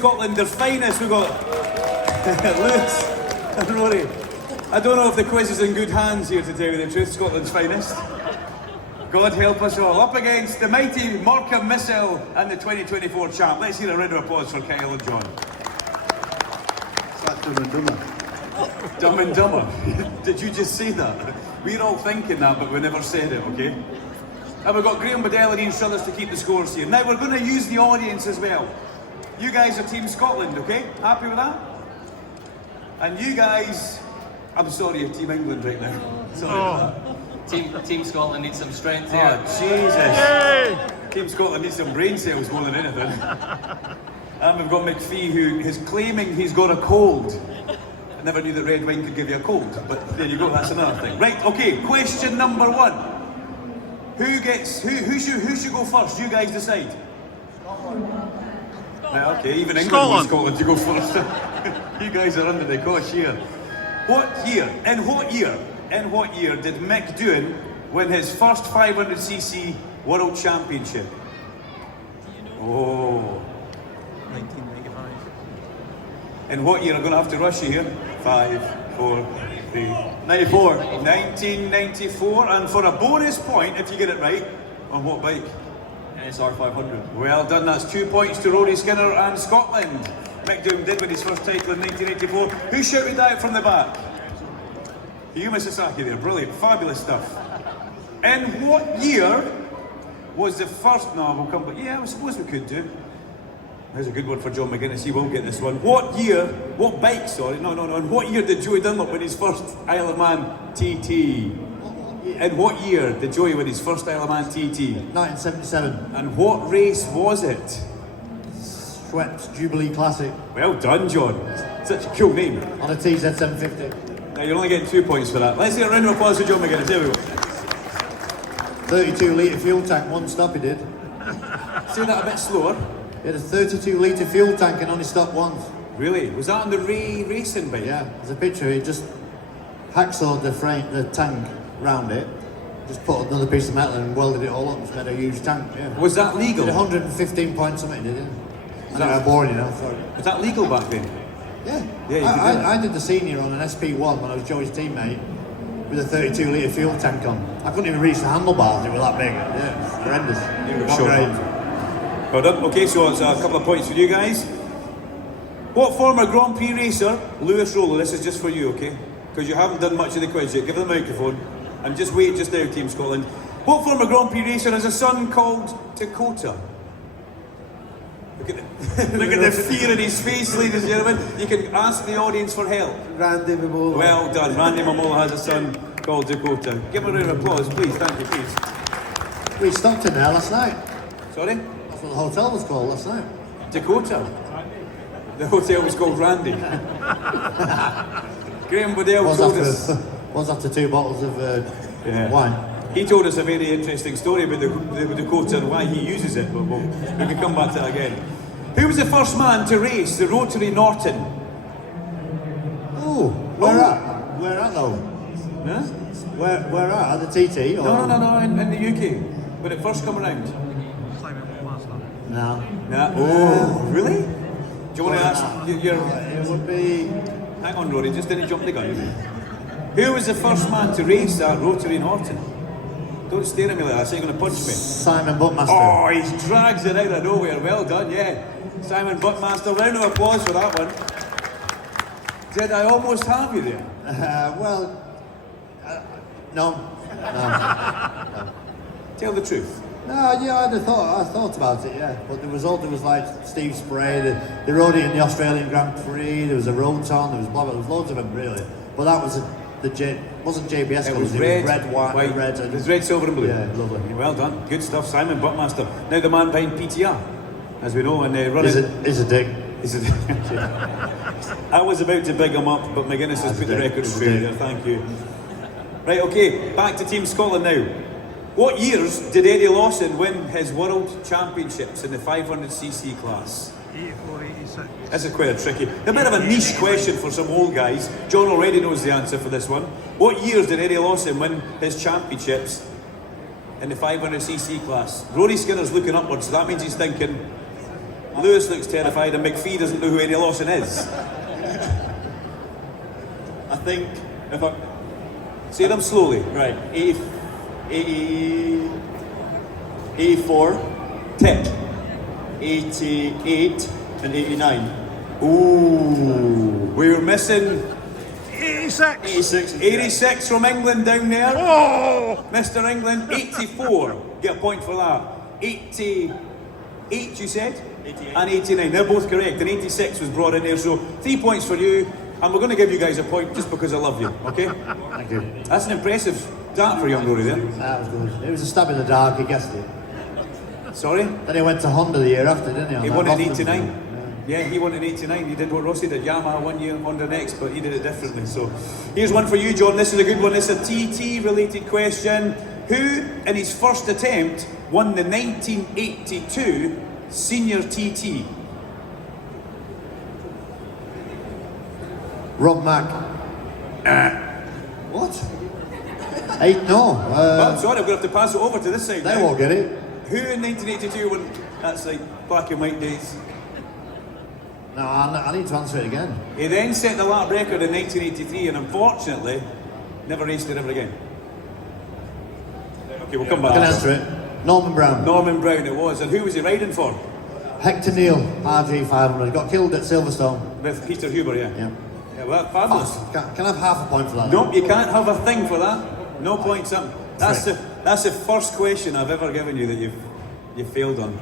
Scotland, their finest. We've got Lewis and Rory. I don't know if the quiz is in good hands here, to tell you the truth. Scotland's finest. God help us all. Up against the mighty Markham Missile and the 2024 champ. Let's hear a round of applause for Kyle and John. It's like Dumb and Dumber. Dumb and Dumber. Did you just say that? We're all thinking that, but we never said it, okay? And we've got Graham Bedell and Ian Struthers to keep the scores here. Now we're going to use the audience as well. You guys are Team Scotland, okay? Happy with that? And you guys, I'm sorry, you're Team England right now. Sorry about that. Team Scotland needs some strength here. here. Oh, Jesus. Team Scotland needs some brain cells more than anything. And we've got McPhee, who is claiming he's got a cold. I never knew that red wine could give you a cold, but there you go, that's another thing. Right, okay, question number one. Who should go first? You guys decide. Scotland. Right, okay, even England wants Scotland to go first. You guys are under the cosh here. In what year did Mick Doohan win his first 500cc World Championship? Oh. 1995. In what year? I'm going to have to rush you here. 5, 4, 3, 94. 1994, and for a bonus point, if you get it right, on what bike? SR 500. Well done, that's 2 points to Rory Skinner and Scotland. Mick Doohan did win his first title in 1984. Who shouted that from the back? You, Mrs. Saki there, brilliant, fabulous stuff. In what year was the first, no, we'll come back, yeah, I suppose we could do. There's a good one for John McGuinness, he will get this one. In what year did Joey Dunlop win his first Isle of Man TT? In what year did Joey win his first Isle of Man TT? 1977. And what race was it? Schweppes Jubilee Classic. Well done, John. Such a cool name. On a TZ 750. Now you're only getting 2 points for that. Let's get a round of applause for John McGuinness. There we go. 32 litre fuel tank, one stop he did. Say that a bit slower. He had a 32 litre fuel tank and only stopped once. Really? Was that on the racing bike? Yeah, there's a picture. He just hacksawed the tank round it, just put another piece of metal and welded it all up and just made a huge tank. Yeah. Was that legal? Did 115 points something, did it? I know how boring, you know. Sorry. Was that legal back then? Yeah. Yeah, I did the senior on an SP1 when I was Joey's teammate with a 32 litre fuel tank on. I couldn't even reach the handlebars, they were that big. Yeah, it was horrendous. Not great. Well done. Okay, so it's a couple of points for you guys. What former Grand Prix racer, Lewis Rollo, this is just for you, okay? Because you haven't done much of the quiz yet. Give them the microphone. And just wait just now, Team Scotland. What former Grand Prix racer has a son called Dakota? Look at the fear in his face, ladies and gentlemen. You can ask the audience for help. Randy Mamola. Well done. Randy Mamola has a son called Dakota. Give him a round of applause, please. Thank you, please. We stopped in there last night. Sorry? That's what the hotel was called last night. Dakota. The hotel was called Randy. Graham Bedell told us. Was after 2 bottles of wine. He told us a very interesting story about the Dakota and why he uses it, but we can come back to that again. Who was the first man to race the Rotary Norton? Oh, where at? Where at though? Huh? Where at? At the TT? Or? No, in the UK. When it first came around. No. Nah. Oh, really? Do you want to ask? It would be... Hang on, Rory, just didn't jump the gun. Who was the first man to race that Rotary Norton? Don't stare at me like that, so you're going to punch me. Simon Buckmaster. Oh, he drags it out of nowhere. Well done, yeah. Simon Buckmaster, round of applause for that one. Did I almost have you there? No. Tell the truth. No, yeah, I thought about it, yeah. But there was like Steve Spray, they rode it in the Australian Grand Prix, there was a Roton, there was blah, blah, there was loads of them really. But that was wasn't JBS it colours, was red, white, red. It was red, silver and blue. Yeah, lovely. Well done, good stuff, Simon Buckmaster. Now the man behind PTR, as we know, and running... Is a dick. I was about to big him up, but McGuinness has put the record straight there, thank you. Right, okay, back to Team Scotland now. What years did Eddie Lawson win his World Championships in the 500cc class? 84, 86. This is quite a bit of a niche question for some old guys. John already knows the answer for this one. What years did Eddie Lawson win his championships in the 500cc class? Rory Skinner's looking upwards, so that means he's thinking Lewis looks terrified, and McPhee doesn't know who Eddie Lawson is. I think if I Say them slowly. right 84, Tip. 88, and 89. Ooh, we were missing 86. 86. 86 from England down there. Oh! Mr. England, 84. Get a point for that. 88, you said? 88. And 89. They're both correct. And 86 was brought in there. So 3 points for you. And we're going to give you guys a point just because I love you. Okay? Thank you. That's an impressive start for young Rory there. That was good. It was a stab in the dark, he guessed it. Sorry? Then he went to Honda the year after, didn't he? on He that won in Boston 89. thing. Yeah, he won in 89. He did what Rossi did. Yamaha 1 year, Honda next, but he did it differently. So here's one for you, John. This is a good one. This is a TT related question. Who, in his first attempt, won the 1982 Senior TT? Rob Mack. What? No. Well, I'm sorry, I'm going to have to pass it over to this side. They now. won't get it. Who in 1982 won? That's like black and white days. No, I need to answer it again. He then set the lap record in 1983 and unfortunately never raced it ever again. Okay, we'll come I back. can answer it. Norman Brown. Norman Brown it was. And who was he riding for? Hector Neal, RG 500. Got killed at Silverstone. With Peter Huber, yeah. Yeah. Yeah, well, that's fabulous. Can I have half a point for that? Nope, you can't have a thing for that. No points up. That's the first question I've ever given you that you've failed on.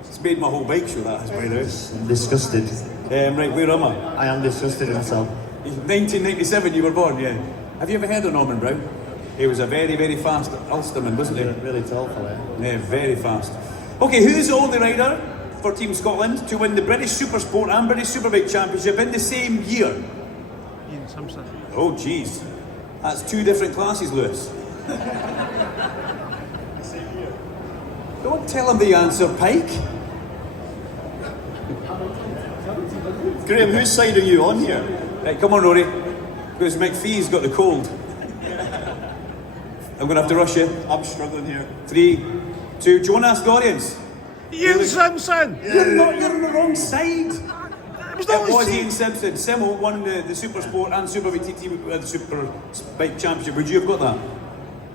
It's made my whole bike show, that has, by the way. I'm disgusted. Right, where am I? I am disgusted in myself. 1997 you were born, yeah. Have you ever heard of Norman Brown? He was a very, very fast Ulsterman, wasn't he? Really tall for it. Yeah, very fast. Okay, who's the only rider for Team Scotland to win the British Supersport and British Superbike Championship in the same year? Ian Simpson. Oh, jeez. That's two different classes, Lewis. Don't tell him the answer, Pike. Graham, whose side are you on here? Right, come on, Rory. Because McPhee's got the cold. I'm going to have to rush you. I'm struggling here. 3, 2, do you want to ask the audience? Ian Simpson! You're on the wrong side. It was It not was his Ian Simpson. Simo won the Super Sport and Superbike TT the Super Bike Championship. Would you have got that?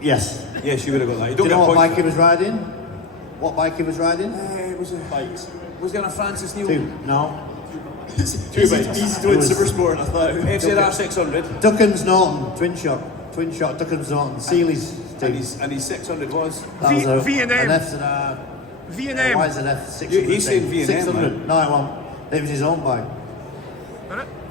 Yes. Yes, you would have got that. You Do don't you know get a what point. bike he was riding? What bike he was riding? It was a Bikes. Was there a Francis Neal? 2. No. Two bikes. He's doing super sport, I thought. FZR 600. Ducans Norton, twin shot, Ducans Norton, Sealy's And team. his 600 was. That was a, V&M. an FZR. V&M. Why is it F600? He's saying V&M, 600. No, it won't. It was his own bike.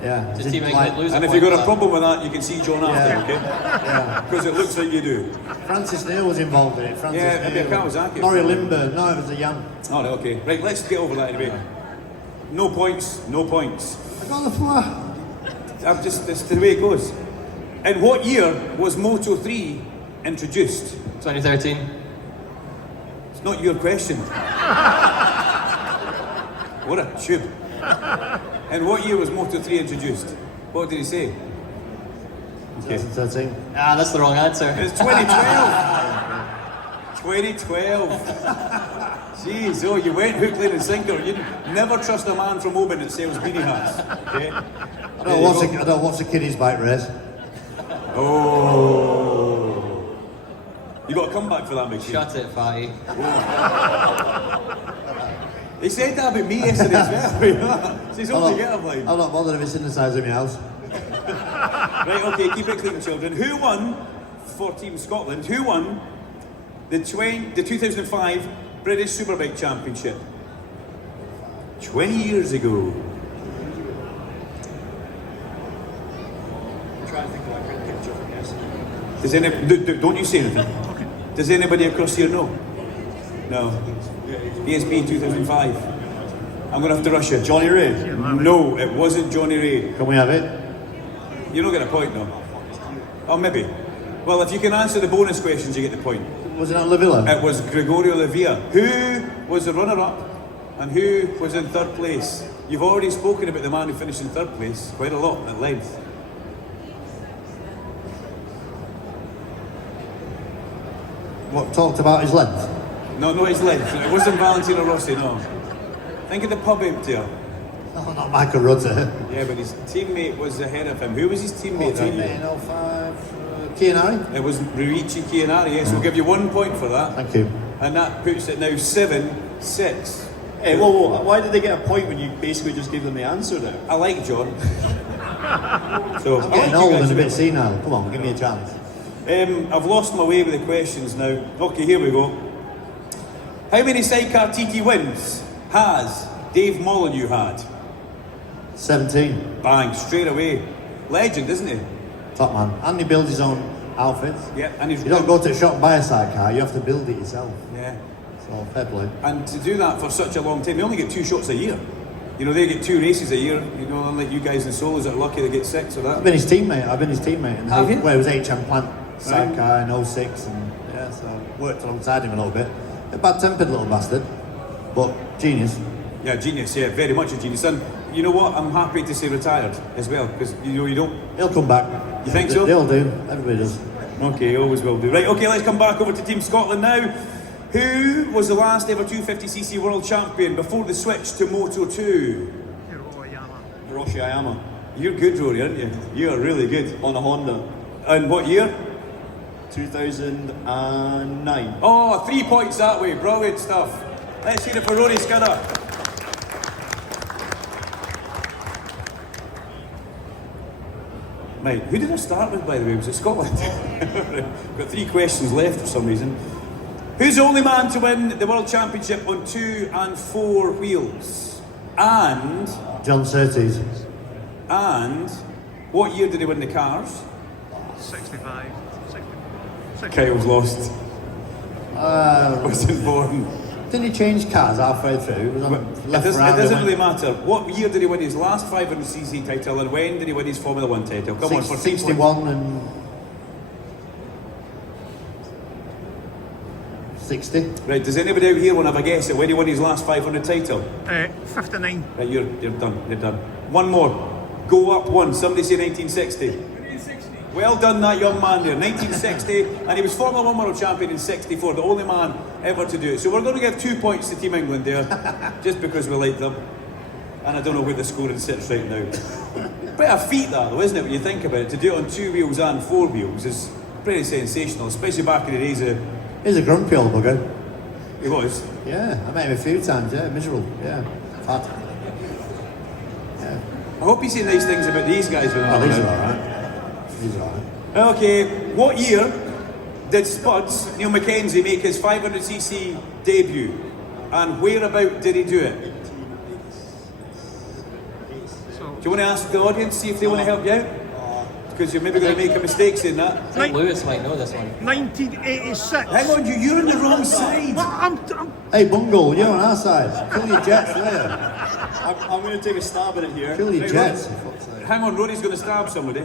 Yeah. Does didn't Team like- England lose And a if you've got point a for problem with that, you can see John after, Yeah. okay? Yeah. Because it looks like you do. Francis Neal was involved in it. Francis Yeah, maybe Neal. a Kawasaki. Laurie Lindbergh. No, it was a Yan. Oh, right, okay. Right, let's get over that anyway. No points, no points. I got the floor. That's the way it goes. In what year was Moto 3 introduced? 2013. It's not your question. What a tube. In what year was Moto 3 introduced? What did he say? Okay. 2013. Ah, that's the wrong answer. It's 2012. 2012. Jeez, oh, you went hook, line and sinker. You never trust a man from Oban that sells beanie hats. Okay? I don't watch the kiddies bike race. Oh. You got a comeback for that, McPhee. Shut it, fatty. He said that about me yesterday as well. So he's only get up line. I'm not bothered if it's in the size of my house. Right, okay, keep it clean, children. Who won, for Team Scotland, who won the 2005 British Superbike Championship? 20 years ago. I'm trying to think of a good picture, yes. Does don't you say anything? Does anybody across here know? No. PSB 2005. I'm going to have to rush you. Johnny Ray. No, it wasn't Johnny Ray. Can we have it? You don't get a point, though. Oh, maybe. Well, if you can answer the bonus questions, you get the point. Was it not Lavilla? It was Gregorio Lavia. Who was the runner-up and who was in third place? You've already spoken about the man who finished in third place quite a lot at length. What, talked about his length? No, not his length. It wasn't Valentino Rossi, no. Think of the pub emptier. Oh, not Michael Rutter. Yeah, but his teammate was ahead of him. Who was his teammate that year? Teammate in 05. Chianari. It was Ruichi Chianari, yes. We'll give you 1 point for that. Thank you. And that puts it now 7-6. Hey, whoa, why did they get a point when you basically just gave them the answer there? I like John. So I'm getting old and a bit senile. Come on, give me a chance. I've lost my way with the questions now. Okay, here we go. How many sidecar TT wins has Dave Molyneux had? 17. Bang, straight away. Legend, isn't he? Top man. And he builds his own outfits. Yeah, and he's You don't go to a shop and buy a sidecar, you have to build it yourself. Yeah. So, fair play. And to do that for such a long time, they only get 2 shots a year. You know, they get 2 races a year. You know, unlike you guys in solos that are lucky they get 6 or that. I've been his teammate. And Have you? Well, it was HM Plant sidecar in 06, and yeah, so I worked alongside him a little bit. A bad-tempered little bastard, but genius. Yeah, genius. Yeah, very much a genius. And you know what? I'm happy to say retired as well, because you know you don't. He'll come back. You think so? They'll do. Everybody does. Okay, always will do. Right. Okay, let's come back over to Team Scotland now. Who was the last ever 250cc world champion before the switch to Moto 2? Hiroshi Ayama You're good, Rory, aren't you? You are really good. on a Honda. And what year? 2009. Oh, 3 points that way. Brilliant stuff. Let's hear it for Rory Skinner. Right, who did I start with, by the way? Was it Scotland? Got 3 questions left for some reason. Who's the only man to win the World Championship on 2 and 4 wheels? And John Surtees. And what year did he win the cars? 65. Kyle's lost. Wasn't born. Didn't he change cars halfway through? It was on left It round, doesn't went really matter. What year did he win his last 500cc title, and when did he win his Formula 1 title? Come on, for 61 and 60. Right, does anybody out here want to have a guess at when he won his last 500 title? 59. Right, you're done. You're done. One more. Go up one. Somebody say 1960. Well done, that young man there. 1960, and he was Formula 1 World Champion in 64, the only man ever to do it. So we're going to give 2 points to Team England there, just because we like them. And I don't know where the scoring sits right now. Bit of feat that though, isn't it, when you think about it? To do it on 2 wheels and 4 wheels is pretty sensational, especially back in the days of... He's a grumpy old bugger. He was. Yeah, I met him a few times, yeah, miserable, yeah. Fat. Yeah. I hope you say nice things about these guys when Oh, they're these are around. alright. These are alright. Okay, what year did Spuds, Neil Mackenzie, make his 500cc debut? And whereabout did he do it? So, Do you want to ask the audience, see if they want to help you out? Because you're maybe going to make a mistake saying that. I think Lewis might know this one. 1986. Hang on, you're on the wrong side. I'm Hey, Bungle, you're on our side. Kill your jets there. I'm going to take a stab at it here. Kill your Hey, jets. Hang on, Rory's going to stab somebody.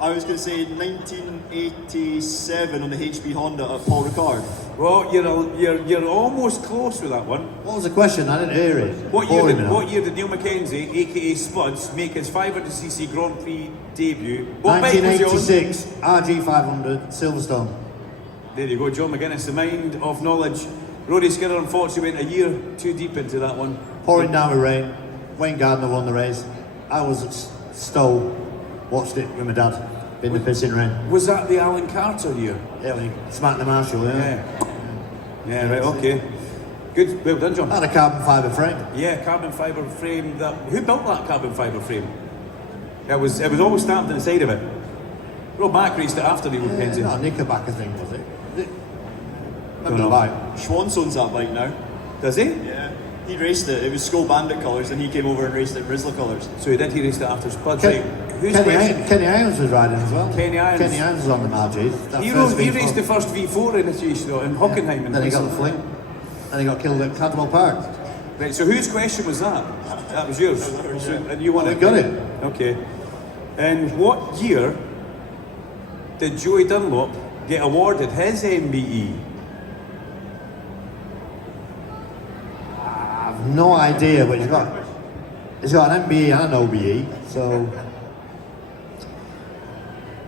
I was going to say 1987 on the HP Honda at Paul Ricard. Well, you're almost close with that one. What was the question? I didn't hear it. What Boring now. year did Neil Mackenzie, aka Spuds, make his 500cc Grand Prix debut? What bike was he on? 1986, RG500, Silverstone. There you go, John McGuinness, the mind of knowledge. Rory Skinner unfortunately went a year too deep into that one. Pouring down with rain. Wayne Gardner won the race. I was at Stowe, watched it with my dad in the pissing rain. Was that the Alan Carter year? Yeah, when he smacked the Marshall, yeah. Yeah, right, okay. Good, well done, John. Had a carbon fibre frame. Yeah, carbon fibre frame. Who built that carbon fibre frame? It was always stamped on the side of it. Rob Mack raced it after Neil Mackenzie. Not a Knickerbocker thing, was it? Don't know. Remember the bike? Schwann's owns that bike now. Does he? Yeah. He raced it. It was Skull Bandit colours, and he came over and raced it in Rizzler colours. So he raced it after Spuds. Ken- Right. Who's question? Kenny Irons was riding as well. Kenny Irons. Kenny Irons was on the Margies. He raced the first V4 initiation in Hockenheim. Then he got the fling. Then he got killed at Cadwell Park. Right, so whose question was that? That was yours. So, and you won We it. got it. Okay. And what year did Joey Dunlop get awarded his MBE? I've no idea, but he's got an MBE and an OBE, so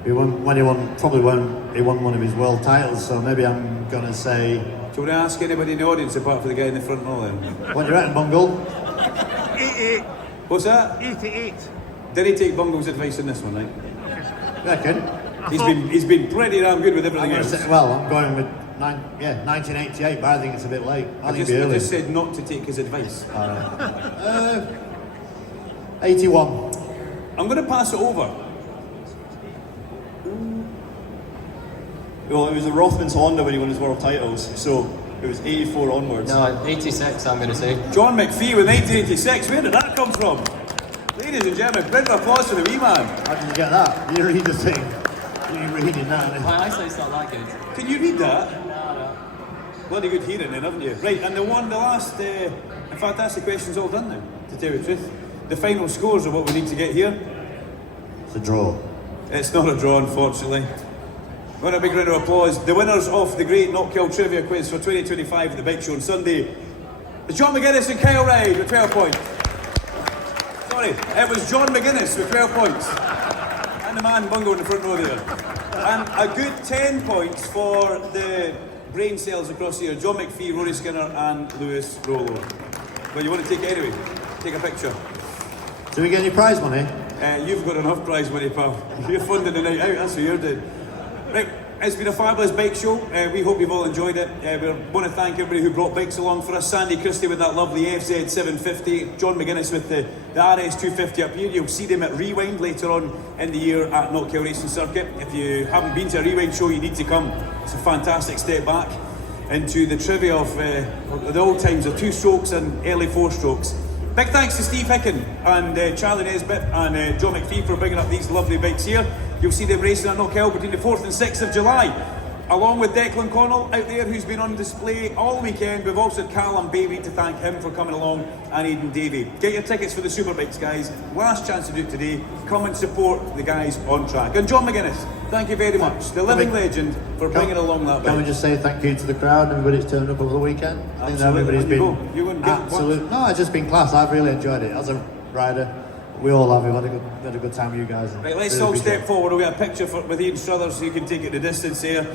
He won when he won, probably when he won one of his world titles. So maybe I'm gonna say. Do you want to ask anybody in the audience apart from the guy in the front row then? What do you reckon, Bungle? 88. What's that? 88. Did he take Bungle's advice on this one, right? You reckon? He's been pretty damn good with everything I'm else. say, well, I'm going with 1988, but I think it's a bit late. I think it'd be I early. just said not to take his advice. 81. I'm going to pass it over. Well, it was the Rothmans Honda when he won his world titles, so it was 84 onwards. No, 86 I'm going to say. John McPhee with 1986. Where did that come from? Ladies and gentlemen, big applause for the wee man. How did you get that? You read the thing. You reading that? My eyesight's not that good. Can you read that? No. Bloody good hearing then, haven't you? Right, and the last, in fact, that's the questions all done now, to tell you the truth. The final scores are what we need to get here. It's a draw. It's not a draw, unfortunately. Want a big round of applause. The winners of the great Knockhill Trivia Quiz for 2025 at the Bike Show on Sunday is John McGuinness and Kyle Ryde with 12 points. Sorry, it was John McGuinness with 12 points. And the man Bungle in the front row there. And a good 10 points for the brain cells across here. John McPhee, Rory Skinner and Lewis Rollo. Well, you want to take it anyway? Take a picture. Do we get any prize money? You've got enough prize money, pal. You're funding the night out, that's what you're doing. Right, it's been a fabulous bike show. We hope you've all enjoyed it. We want to thank everybody who brought bikes along for us. Sandy Christie with that lovely FZ 750. John McGuinness with the RS 250 up here. You'll see them at Rewind later on in the year at Knockhill Racing Circuit. If you haven't been to a Rewind show, you need to come. It's a fantastic step back into the trivia of the old times of 2 strokes and early 4 strokes. Big thanks to Steve Hicken and Charlie Nesbitt and John McPhee for bringing up these lovely bikes here. You'll see them racing at Knockhill between the 4th and 6th of July. Along with Declan Connell out there, who's been on display all weekend. We've also had Callum Baby to thank him for coming along, and Aidan Davey. Get your tickets for the Superbikes, guys. Last chance to do it today. Come and support the guys on track. And John McGuinness, thank you very much. The living legend for bringing along that bike. Can we just say thank you to the crowd, everybody's turned up over the weekend? I think everybody's been absolute. No, it's just been class. I've really enjoyed it. As a rider, we all have. We've had a good time with you guys. Right, let's all step forward. We'll get a picture with Ian Struthers so you can take it the distance here.